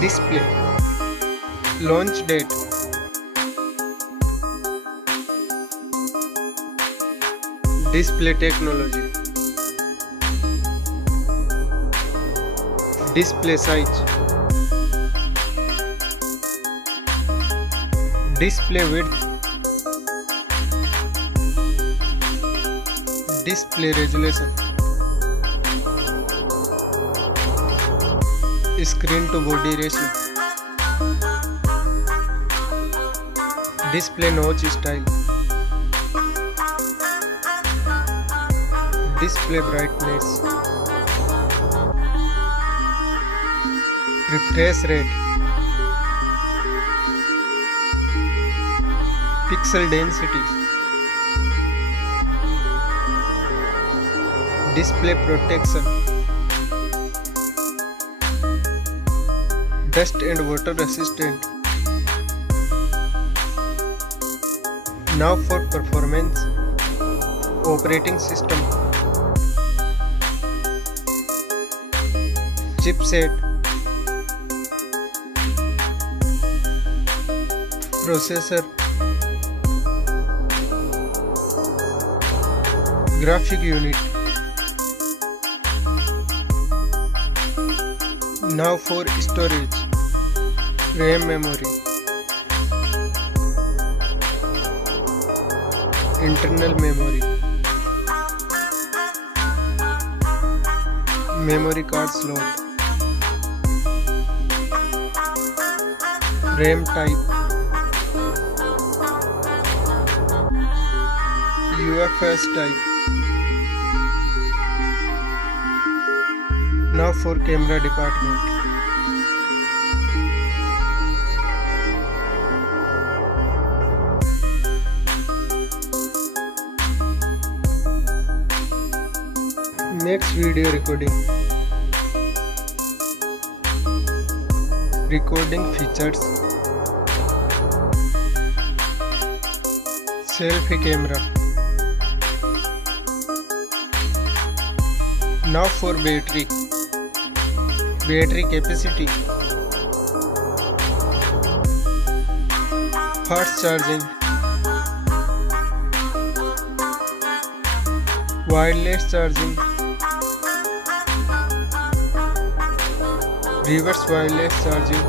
Display. Launch date. Display technology. Display size. Display width. Display resolution. Screen to body ratio. Display notch style. Display brightness. Refresh rate. Pixel density. Display protection. Dust and water resistant. Now for performance. Operating system. Chipset. Processor. Graphic unit. Now for storage. RAM memory. Internal memory. Memory card slot. RAM type. UFS type. Now for camera department. Next video recording. Recording features. Selfie camera. Now for battery. Battery capacity. Fast charging. Wireless charging. Reverse wireless charging.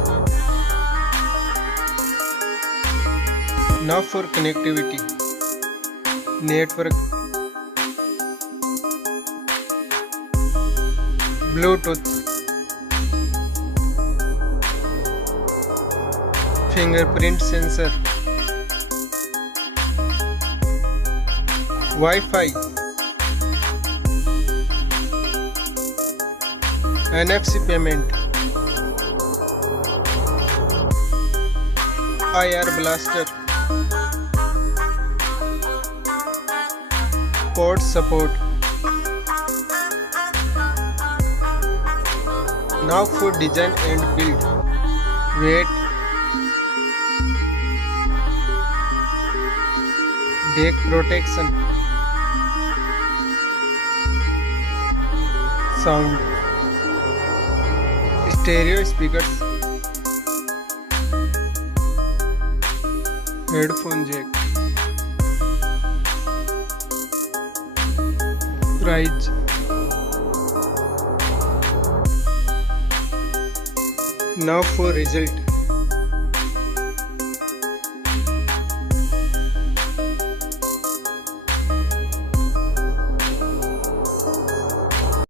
Now for connectivity. Network. Bluetooth. Fingerprint sensor. Wi-Fi. NFC payment. IR blaster. Port support. Now for design and build. Weight. Back protection. Sound. Stereo speakers. Headphone jack. Price. Now for result.